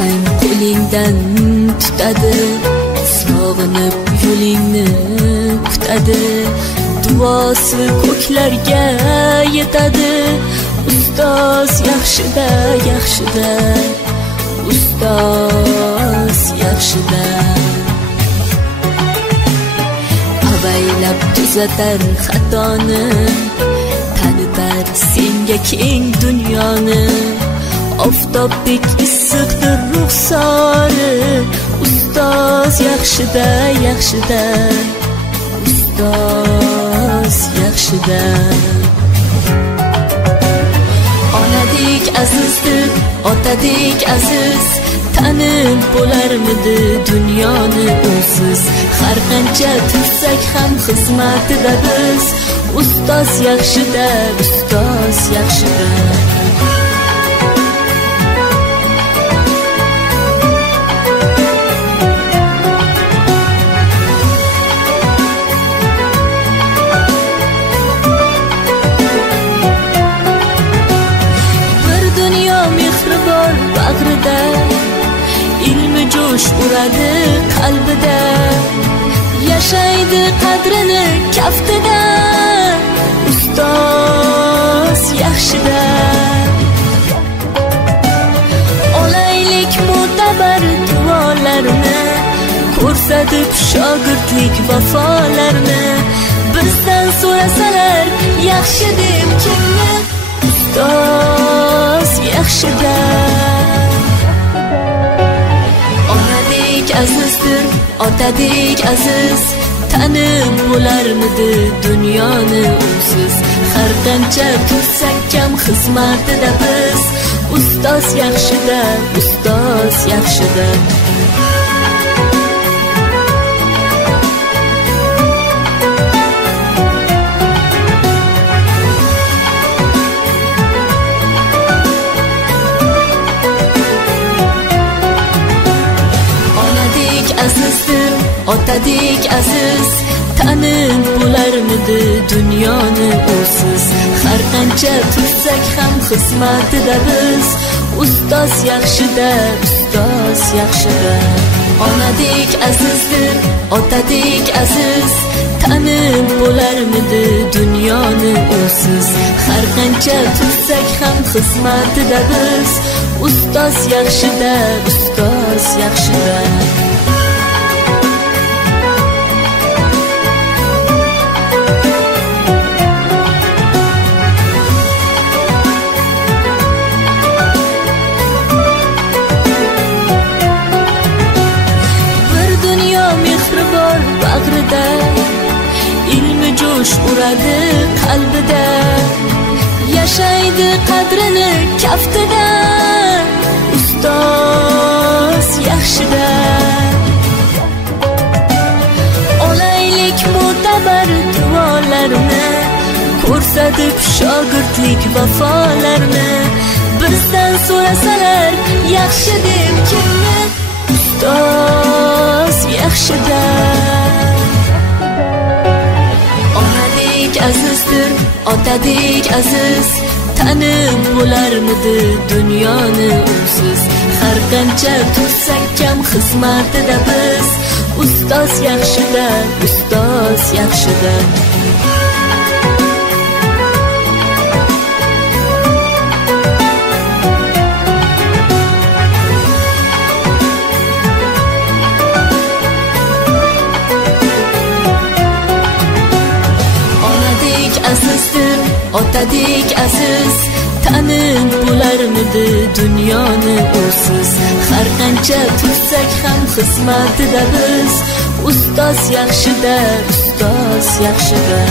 So'rasang qo'lingdan tutadi, sog'inib yo'lingni kutadi. Duosi ko'klarga yetadi. Ustoz yaxshida, yaxshida, ustoz yaxshida. Avaylab tuzatar xatoni, tanitar senga keng dunyoni. Oftobdek issiqdir ruxsori, ustoz yaxshida, yaxshida, ustoz yaxshida. Onadek azizdir, otadek aziz, tanib bo'larmidi dunyoni usiz. Har qancha tursak ham xizmatida biz, ustoz yaxshida, ustoz yaxshida. Bag'rida ilmi jo'sh uradi qalbida, yashaydi qadrini kaftida, ustoz yaxshida. Olaylik mo'tabar duolarni, ko'rsatib shogirdlik vafolarni. Bizdan so'rasalar yaxshi deb kimni, ustoz yaxshida. Onadek azizdir, otadek aziz, tanib bo'larmidi dunyoni usiz. Har qancha tursak kam xizmatida biz, ustoz yaxshida, ustoz yaxshida. Azizdir, otadek aziz, tanib bo'larmidi dunyoni usiz. Har qancha tursak ham xizmatida biz, ustoz yaxshida, ustoz yaxshida. Onadek azizdir, otadek aziz, tanib bo'larmidi dunyoni usiz. Har qancha tursak ham xizmatida biz, ustoz yaxshida, ustoz yaxshida. Bag'rida ilmi jo'sh uradi qalbida, yashaydi qadrini kaftida, ustoz yaxshida. Olaylik mo'tabar duolarni, ko'rsatib shogirdlik vafolarni. Bizdan so'rasalar yaxshi deb kimni, ustoz yaxshida. Onadek azizdir, otadek aziz, tanib bo'larmidi dunyoni usiz. Har qancha tursak kam xizmatida biz, ustoz yaxshida, ustoz yaxshida. Azizdir, otadek aziz, tanib bo'larmidi dunyoni usiz. Har qancha tursak ham xizmatida biz, ustoz yaxshida, ustoz yaxshida.